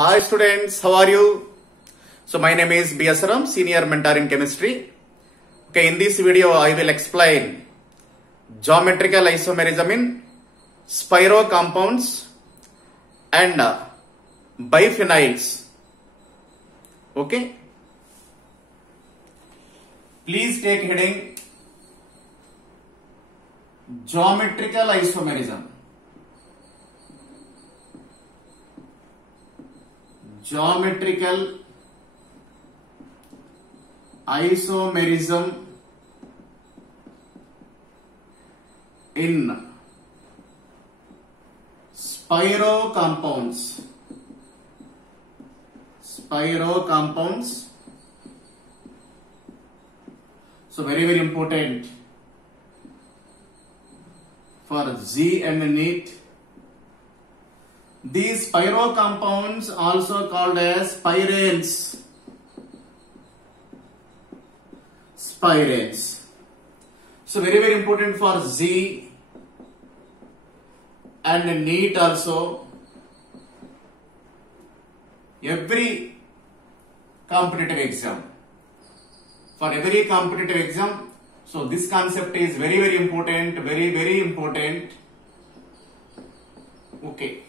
Hi students, how are you? So my name is B.S. Ram, Senior Mentor in Chemistry. Okay, in this video I will explain geometrical isomerism in spiro compounds and biphenyls. Okay. Please take heading geometrical isomerism. Geometrical isomerism in spiro compounds. Spiro compounds. So very important for G and NEET. These spiro compounds also called as spiranes. Spiranes. So very important for Z and NEET also. Every competitive exam. For every competitive exam, so this concept is very important, very important. Okay.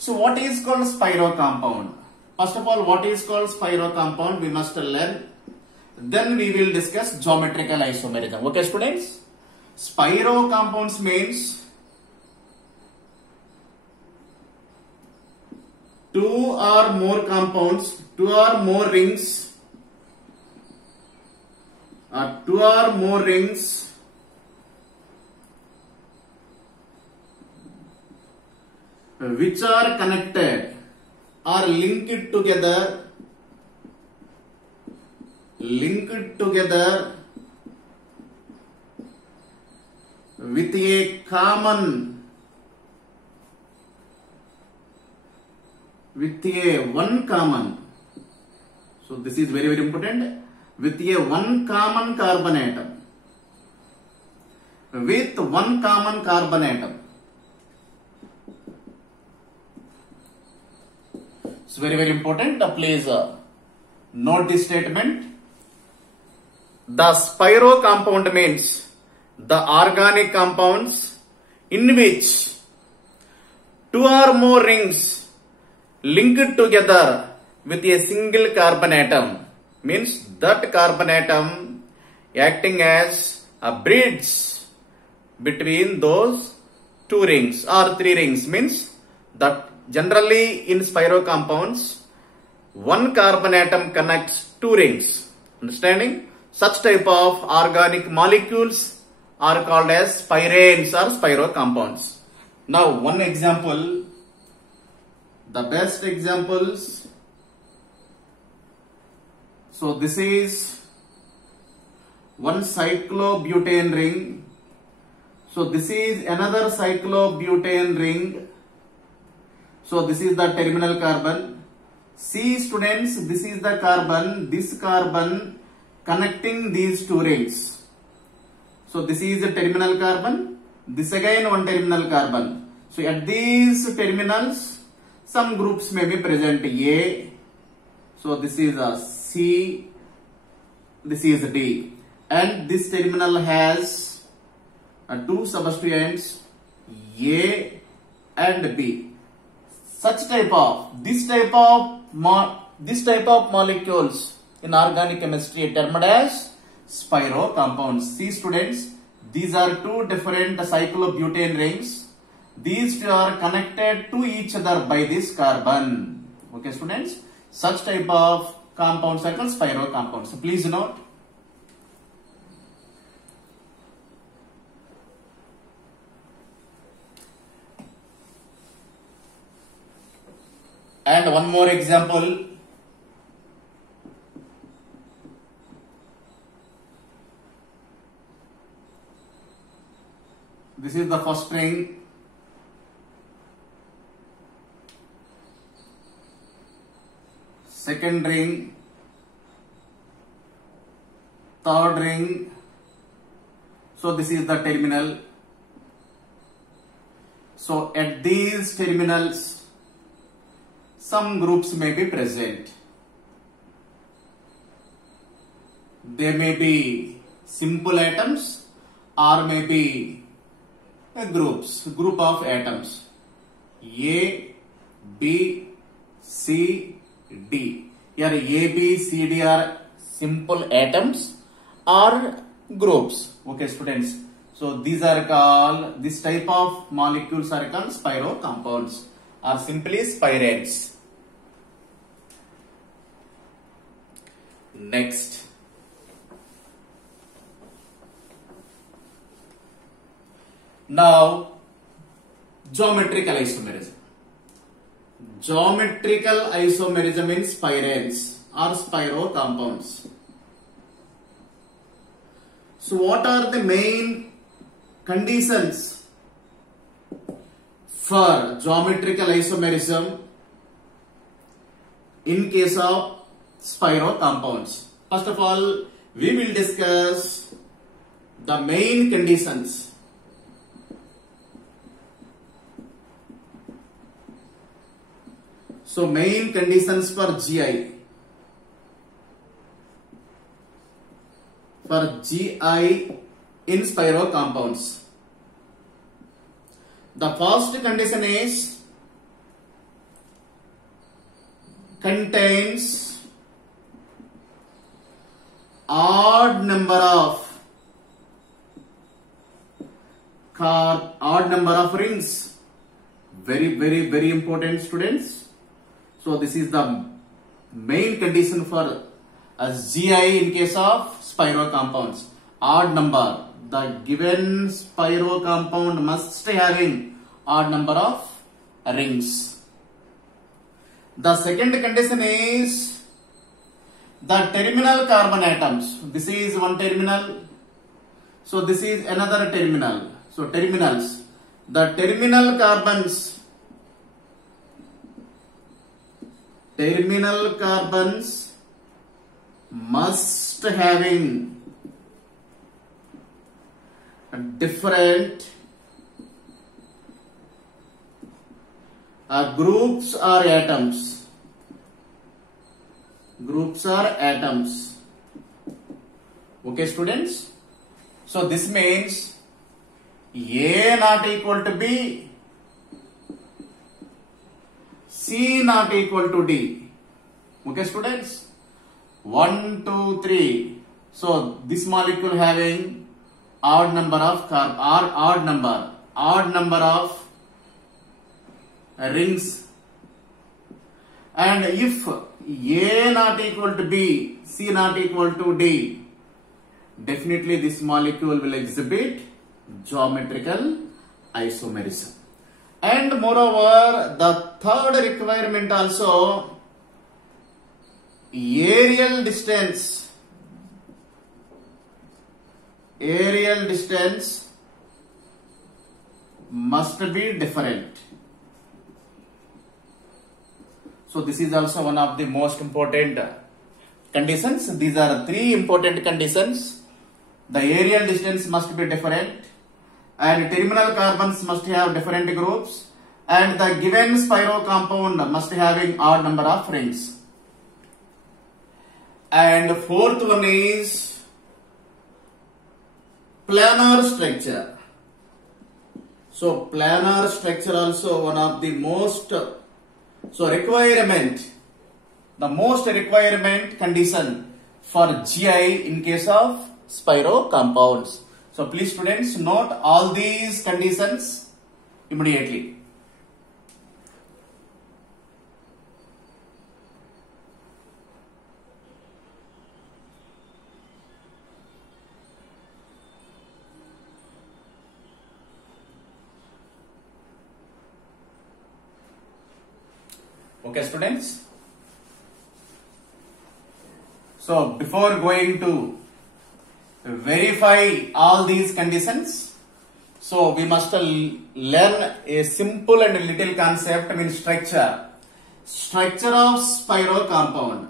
So what is called spiro compound? First of all, what is called spiro compound we must learn. Then we will discuss geometrical isomerism. Okay students? Spiro compounds means two or more compounds, two or more rings, two or more rings which are connected or linked together with a one common. So this is very important. With a one common carbon atom. With one common carbon atom. It's very important. Please note this statement. The spiro compound means the organic compounds in which two or more rings linked together with a single carbon atom. Means that carbon atom acting as a bridge between those two rings or three rings. Means that generally in spiro compounds one carbon atom connects two rings. Understanding? Such type of organic molecules are called as spiranes or spiro compounds. Now one example, the best examples. So this is one cyclobutane ring. So this is another cyclobutane ring. So this is the terminal carbon. See students, this is the carbon, this carbon connecting these two rings. So this is a terminal carbon, this again one terminal carbon. So at these terminals, some groups may be present A. So this is a C, this is a D. And this terminal has two substituents A and B. This type of molecules in organic chemistry termed as spiro compounds. See students, these are two different cyclobutane rings. These two are connected to each other by this carbon. Okay students, such type of compounds are called spiro compounds. So please note. And one more example. This is the first ring. Second ring. Third ring. So this is the terminal. So at these terminals, some groups may be present. They may be simple atoms or may be group of atoms. A, B, C, D. Here A, B, C, D are simple atoms or groups. Okay, students. So these are called, this type of molecules are called spiro compounds or simply spirates. Next. Now, geometrical isomerism. Geometrical isomerism in spirates or spiro compounds. So what are the main conditions for geometrical isomerism in case of spiro compounds? First of all, we will discuss the main conditions. So main conditions for GI. For GI in spiro compounds. The first condition is contains odd number of rings. Very important, students. So this is the main condition for GI in case of spiro compounds. Odd number. The given spiro compound must having odd number of rings. The second condition is the terminal carbon atoms. This is one terminal. So this is another terminal. So terminals. The terminal carbons must having different groups or atoms. Okay, students. So this means A not equal to B, C not equal to D. Okay, students. 1, 2, 3. So this molecule having odd number of odd number of rings, and if A not equal to B, C not equal to D, definitely this molecule will exhibit geometrical isomerism. And moreover, the third requirement also, aerial distance must be different. So this is also one of the most important conditions. These are three important conditions. The aerial distance must be different, and terminal carbons must have different groups, and the given spiro compound must having odd number of rings. And fourth one is planar structure. So planar structure also one of the most requirement condition for GI in case of spiro compounds. So please students note all these conditions immediately. Okay, students. So before going to verify all these conditions, so we must learn a simple and little concept, structure of spiro compound.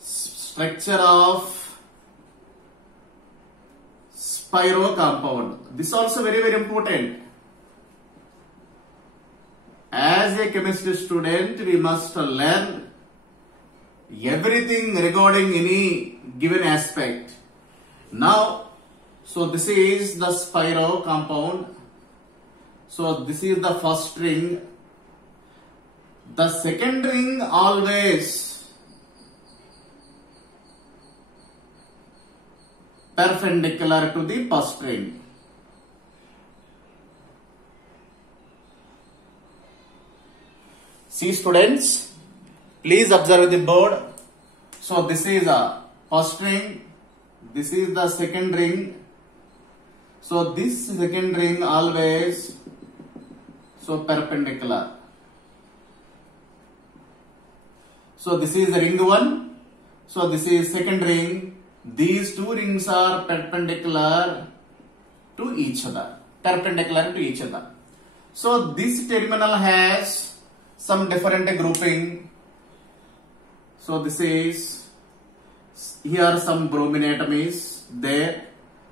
Structure of spiro compound. This also very important. As a chemistry student, we must learn everything regarding any given aspect. Now, so this is the spiro compound. So this is the first ring. The second ring always perpendicular to the first ring. See students, please observe the board. So this is a first ring, this is the second ring. So this second ring always so perpendicular. So this is ring 1. So this is second ring. These two rings are perpendicular to each other. Perpendicular to each other. So this terminal has some different grouping. So this is, here some bromine atom is there.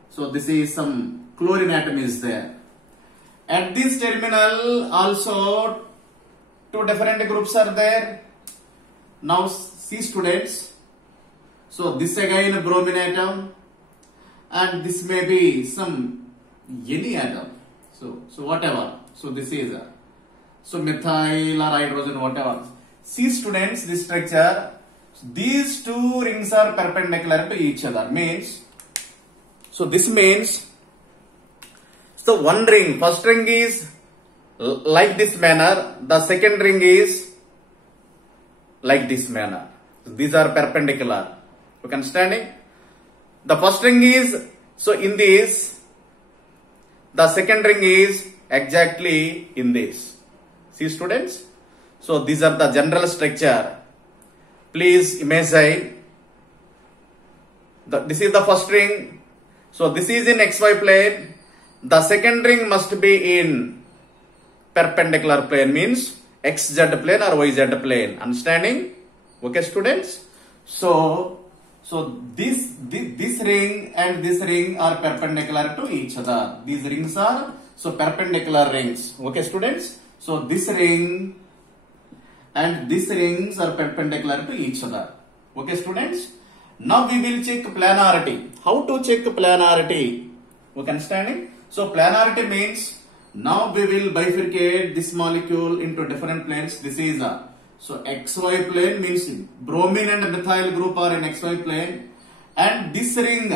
So this is some chlorine atom is there. At this terminal also two different groups are there. Now see students, so this again bromine atom and this may be some any atom. So whatever. So this is a, so methyl or hydrogen, whatever. See students, this structure, these two rings are perpendicular to each other. Means, so this means, so one ring, first ring is like this manner, the second ring is like this manner. These are perpendicular. You can understanding? The first ring is, so in this, the second ring is exactly in this. See students? So these are the general structure. Please imagine, this is the first ring. So this is in XY plane. The second ring must be in perpendicular plane, means XZ plane or YZ plane. Understanding? Okay students? So this ring and this ring are perpendicular to each other. These rings are so perpendicular rings. Okay students? So this ring and these rings are perpendicular to each other. Okay students? Now we will check planarity. How to check planarity? Okay, understanding? So planarity means, now we will bifurcate this molecule into different planes. This is a, so XY plane means bromine and methyl group are in XY plane, and this ring,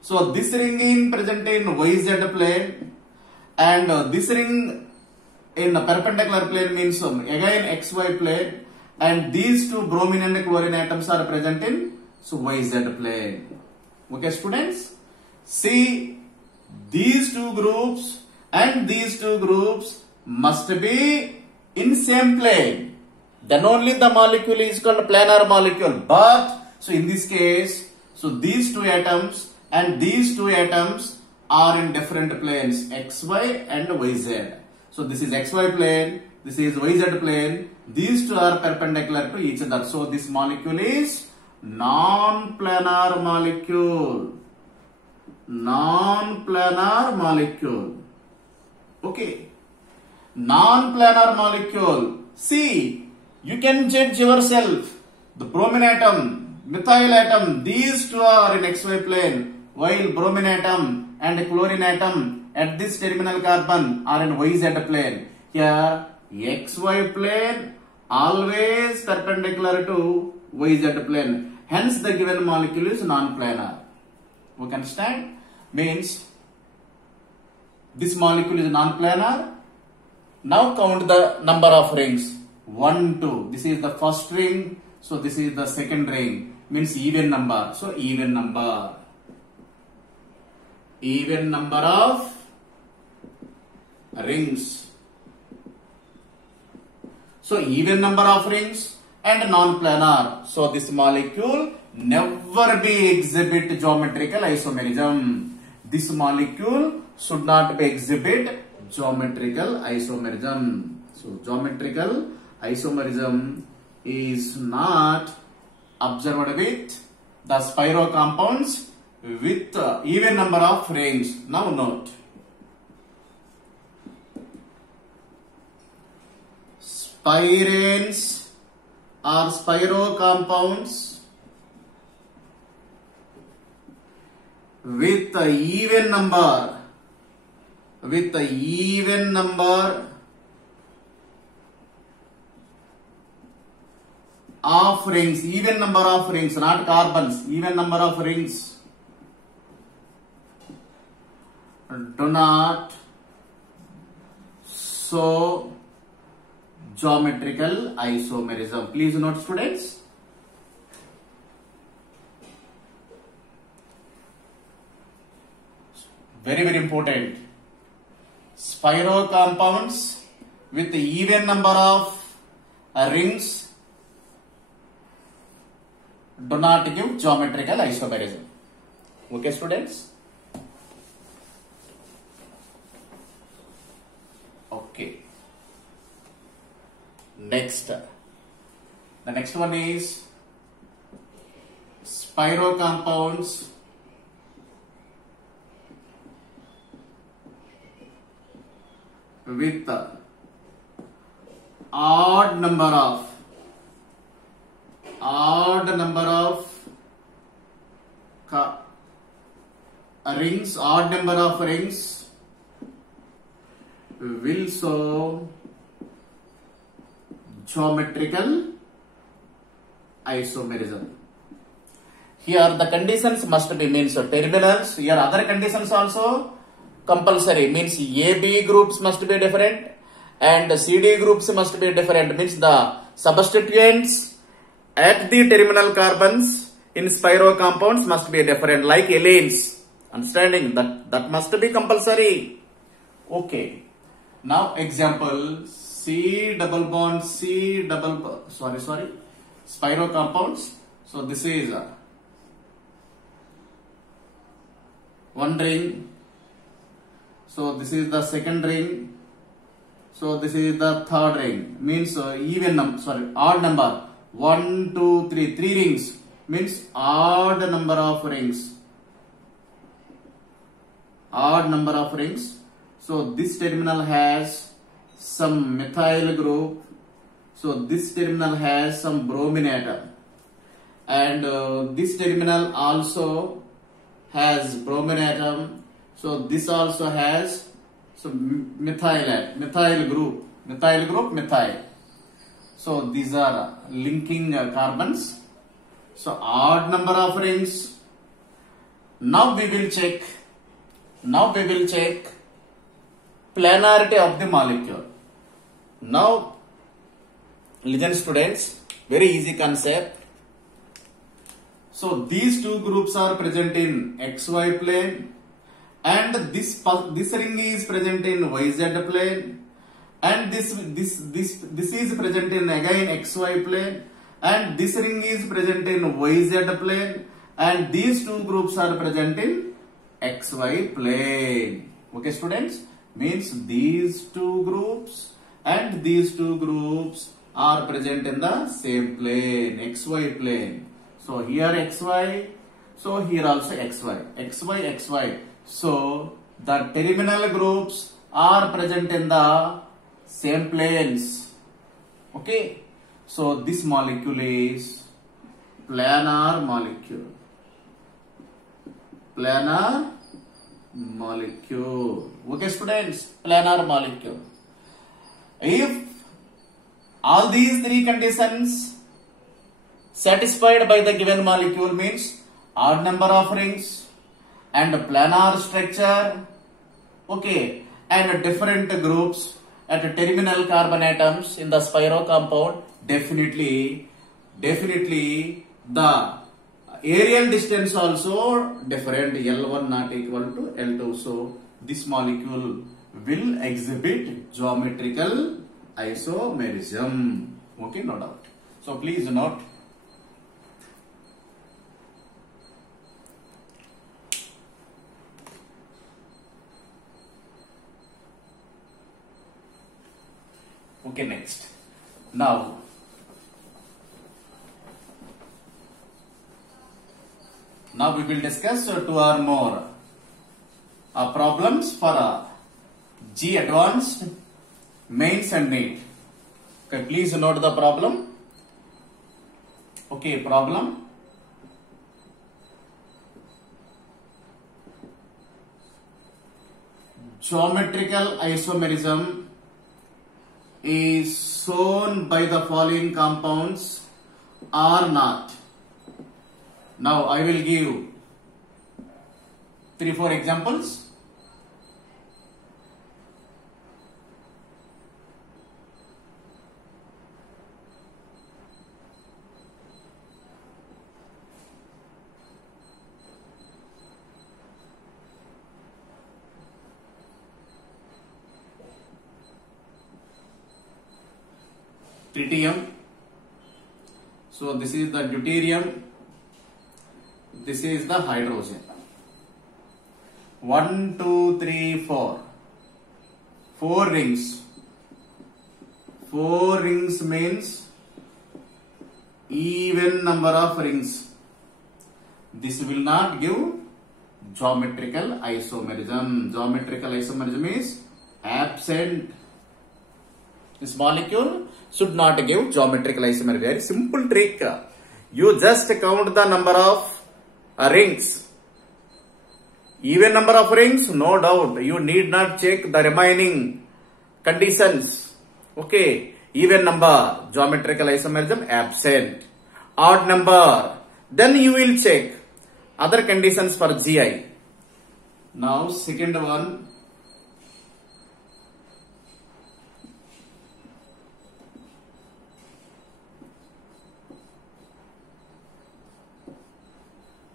so this ring in present in YZ plane, and this ring in a perpendicular plane means again XY plane, and these two bromine and chlorine atoms are present in so YZ plane. Okay students? See, these two groups and these two groups must be in same plane. Then only the molecule is called planar molecule. But, so in this case, so these two atoms and these two atoms are in different planes, XY and YZ. So this is XY plane, this is YZ plane. These two are perpendicular to each other. So this molecule is non-planar molecule. Non-planar molecule. Okay. Non-planar molecule. See, you can judge yourself. The bromine atom, methyl atom, these two are in XY plane, while bromine atom and chlorine atom at this terminal carbon are in YZ plane. Here, XY plane always perpendicular to YZ plane. Hence, the given molecule is non-planar. We can understand? Means, this molecule is non-planar. Now count the number of rings. 1, 2. This is the first ring. So this is the second ring. Means even number. So even number. Even number of rings. So even number of rings and non-planar. So this molecule never be exhibit geometrical isomerism. This molecule should not be exhibit geometrical isomerism. So geometrical isomerism is not observed with the spiro compounds with even number of rings. Now note. Spirenes or spiro compounds with a even number of rings, not carbons, even number of rings do not show geometrical isomerism. Please note, students. Very, very important. Spiro compounds with even number of rings do not give geometrical isomerism. Okay, students? Okay. Next. The next one is spiro compounds with odd number of rings, will show geometrical isomerism. Here the conditions must be means terminals. Here other conditions also compulsory, means AB groups must be different and CD groups must be different, means the substituents at the terminal carbons in spiro compounds must be different, like allenes. Understanding that must be compulsory. Okay. Now example, spiro compounds. So this is one ring. So this is the second ring. So this is the third ring. Means odd number. 1, 2, 3. 3 rings. Means odd number of rings. So this terminal has some methyl group. So this terminal has some bromine atom. And this terminal also has bromine atom. So this also has some methyl group. So these are linking carbons. So odd number of rings. Now we will check planarity of the molecule. Now listen, students, very easy concept. So these two groups are present in XY plane, and this ring is present in YZ plane, and this is present in again XY plane, and this ring is present in YZ plane, and these two groups are present in XY plane. Okay, students, means these two groups and these two groups are present in the same plane, XY plane. So here XY, so here also XY. So the terminal groups are present in the same planes. Okay, so this molecule is planar molecule. Okay, students, planar molecule. If all these three conditions satisfied by the given molecule, means odd number of rings and planar structure, okay, and different groups at terminal carbon atoms in the spiro compound, definitely the aerial distance also different, L1 not equal to L2. So this molecule will exhibit geometrical isomerism. Okay, no doubt. So please note. Okay, next. Now we will discuss 2 or more problems for G Advanced, Mains and NEET. Okay, please note the problem. Okay, problem. Geometrical isomerism is shown by the following compounds or not. Now I will give 3-4 examples. Tritium. So this is the deuterium. This is the hydrogen. 1, 2, 3, 4. 4 rings. 4 rings means even number of rings. This will not give geometrical isomerism. Geometrical isomerism is absent. This molecule should not give geometrical isomerism. Very simple trick. You just count the number of rings. Even number of rings, no doubt. You need not check the remaining conditions. Okay. Even number, geometrical isomerism absent. Odd number, then you will check other conditions for GI. Now second one.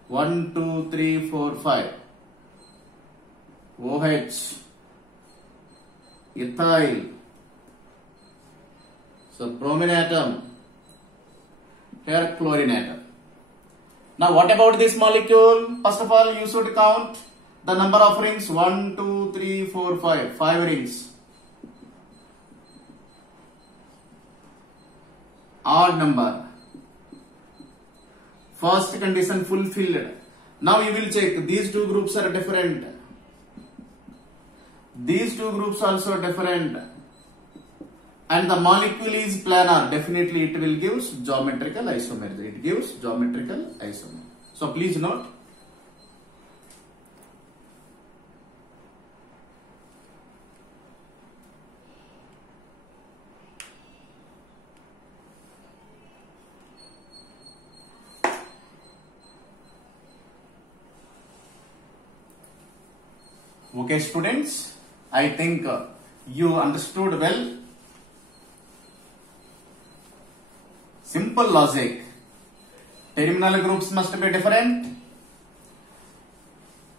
One, two, three, four, 5. OH, ethyl, so bromine atom, here chlorine atom. Now what about this molecule? First of all, you should count the number of rings. 1, 2, 3, 4, 5. 5 rings. Odd number. First condition fulfilled. Now you will check. These two groups are different. These two groups also different. And the molecule is planar. Definitely it will give geometrical isomerism. It gives geometrical isomerism. So please note. Okay, students, I think you understood well. Simple logic. Terminal groups must be different.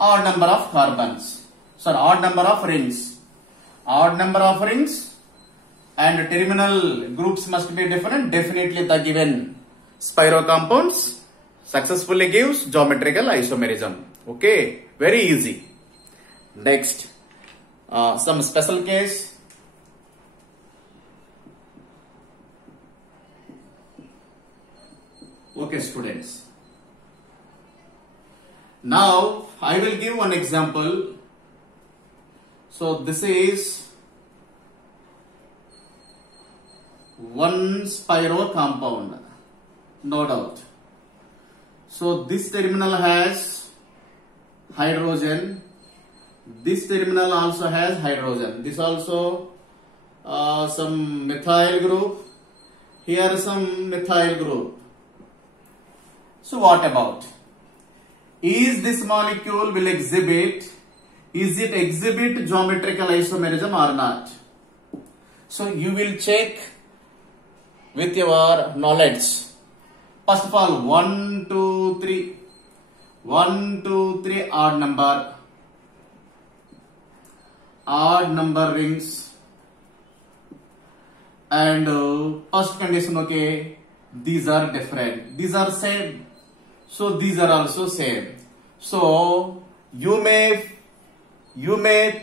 Odd number of carbons. Sorry, odd number of rings. Odd number of rings and terminal groups must be different. Definitely the given spiro compounds successfully gives geometrical isomerism. Okay, very easy. Next, some special case. Okay, students. Now, I will give one example. So, this is one spiro compound, no doubt. So, this terminal has hydrogen. This terminal also has hydrogen. This also some methyl group. Here some methyl group. So what about? Is this molecule will exhibit? Is it exhibit geometrical isomerism or not? So you will check with your knowledge. First of all, 1, 2, 3. 1, 2, 3 odd number. Odd number rings. And first condition, okay, these are different. These are same. So these are also same. So you may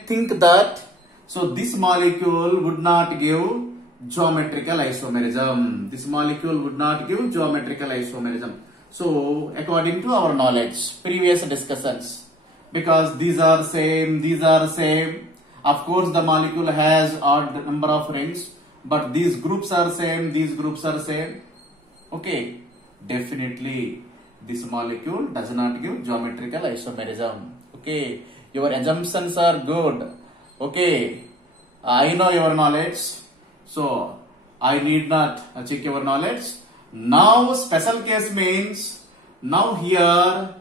think that so this molecule would not give geometrical isomerism. This molecule would not give geometrical isomerism. So according to our knowledge, previous discussions, because these are same, these are same. Of course, the molecule has odd number of rings. but these groups are same, these groups are same. Okay, definitely this molecule does not give geometrical isomerism. Okay, your assumptions are good. Okay, I know your knowledge, so I need not check your knowledge. Now special case means, now here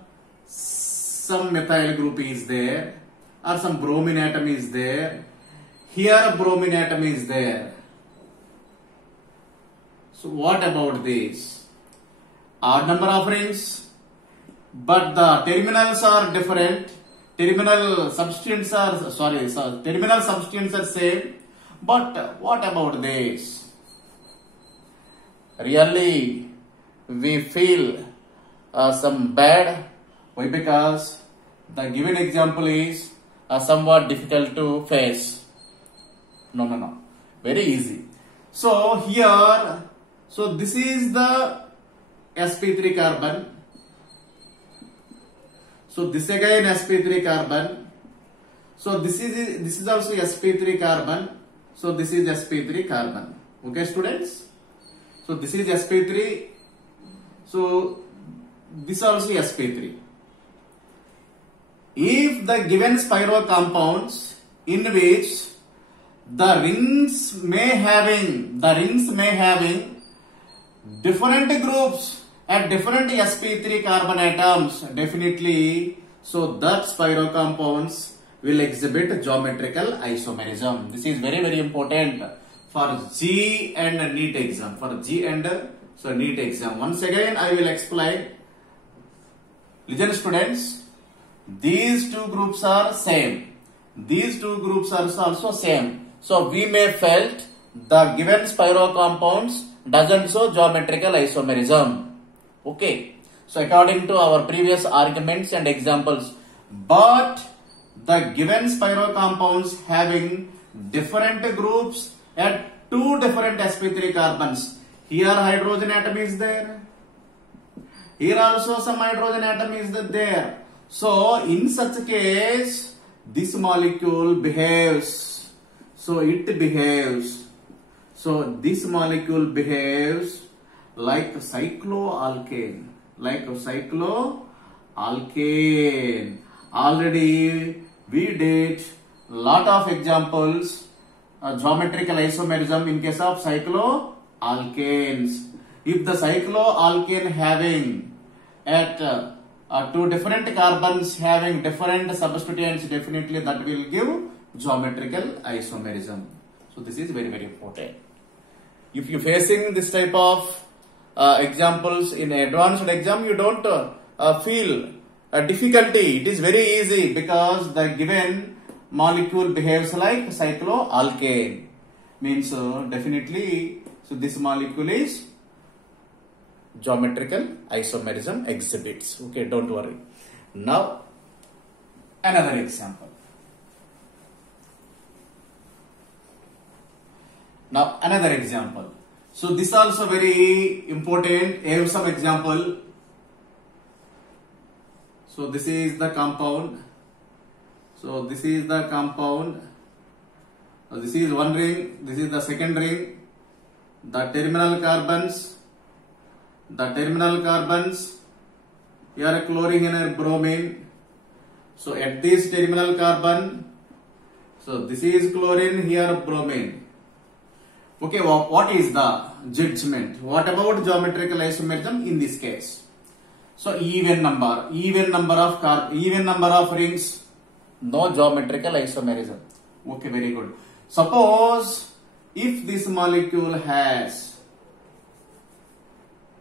some methyl group is there or some bromine atom is there. Here bromine atom is there. So what about this? Odd number of rings, but the terminals are different. Terminal substituents are same. But what about this? Really, we feel some bad. Why? Because the given example is somewhat difficult to face. No. Very easy. So here, so this is the sp3 carbon. So this again sp3 carbon. So this is also sp3 carbon. So this is sp3 carbon. Okay, students. So this is sp3. So this also sp3. If the given spiro compounds in which the rings may having different groups at different sp3 carbon atoms, definitely, so that spiro compounds will exhibit geometrical isomerism. This is very, very important for G and NEET exam. For G and NEET exam. Once again, I will explain. Listen, students. These two groups are same. These two groups are also same. So we may felt the given spiro compounds doesn't show geometrical isomerism. Okay. So according to our previous arguments and examples, but the given spiro compounds having different groups at two different sp3 carbons. Here hydrogen atom is there. Here also some hydrogen atom is there. So in such case, this molecule behaves. So it behaves. So this molecule behaves like cycloalkane. Like cycloalkane. Already we did lot of examples. Geometrical isomerism in case of cycloalkanes. If the cycloalkane having at two different carbons having different substituents, definitely that will give geometrical isomerism. So this is very, very important. If you facing this type of examples in advanced exam, you don't feel difficulty. It is very easy because the given molecule behaves like cycloalkane. Means definitely, so this molecule is geometrical isomerism exhibits. Okay, don't worry. Now another example. So this also very important. I have some example. So this is the compound. This is one ring. This is the second ring. The terminal carbons. Here chlorine and bromine. So at this terminal carbon, so this is chlorine, here bromine. Okay, what is the judgment? What about geometrical isomerism in this case? So even number of rings, no geometrical isomerism. Okay, very good. Suppose if this molecule has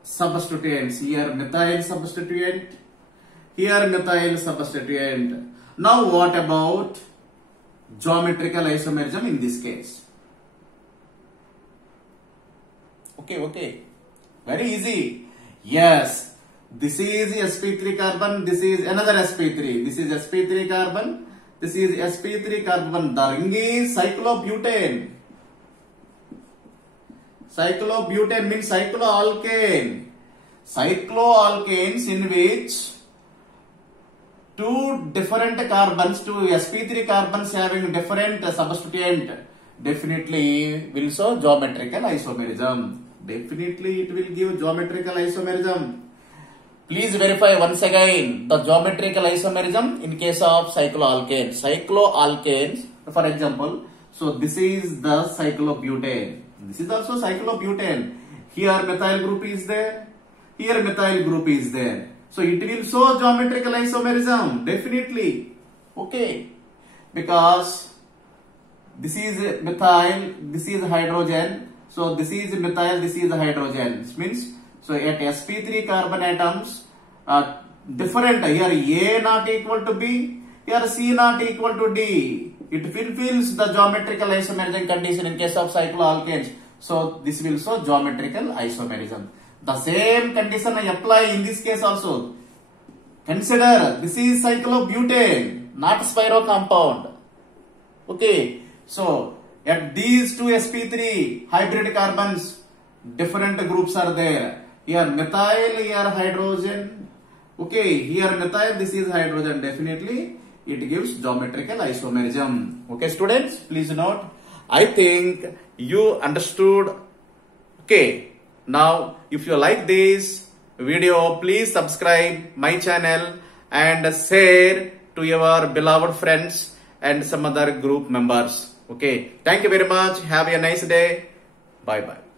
substituents, here methyl substituent, here methyl substituent. Now what about geometrical isomerism in this case? Okay, very easy. Yes, this is sp3 carbon, this is another sp3, this is sp3 carbon, this is sp3 carbon. The ring is cyclobutane. Cyclobutane means cycloalkane. Cycloalkanes in which two different carbons, two sp3 carbons having different substituent, definitely will show geometrical isomerism. Definitely it will give geometrical isomerism. Please verify once again the geometrical isomerism in case of cycloalkanes. Cycloalkanes, for example, so this is the cyclobutane. This is also cyclobutane. Here methyl group is there. Here methyl group is there. So it will show geometrical isomerism. Definitely. Okay. Because this is methyl, this is hydrogen. So this is methyl, this is hydrogen. This means, so at sp3 carbon atoms, different. Here A not equal to B, here C not equal to D. It fulfills the geometrical isomerism condition in case of cycloalkanes. So this will show geometrical isomerism. The same condition I apply in this case also. Consider this is cyclobutane, not spiro compound. Okay. So at these two sp3 hybrid carbons, different groups are there. Here methyl, here hydrogen. Okay, here methyl, this is hydrogen. Definitely it gives geometrical isomerism. Okay, students, please note. I think you understood. Okay, now if you like this video, please subscribe my channel and share to your beloved friends and some other group members. Okay, thank you very much. Have a nice day. Bye bye.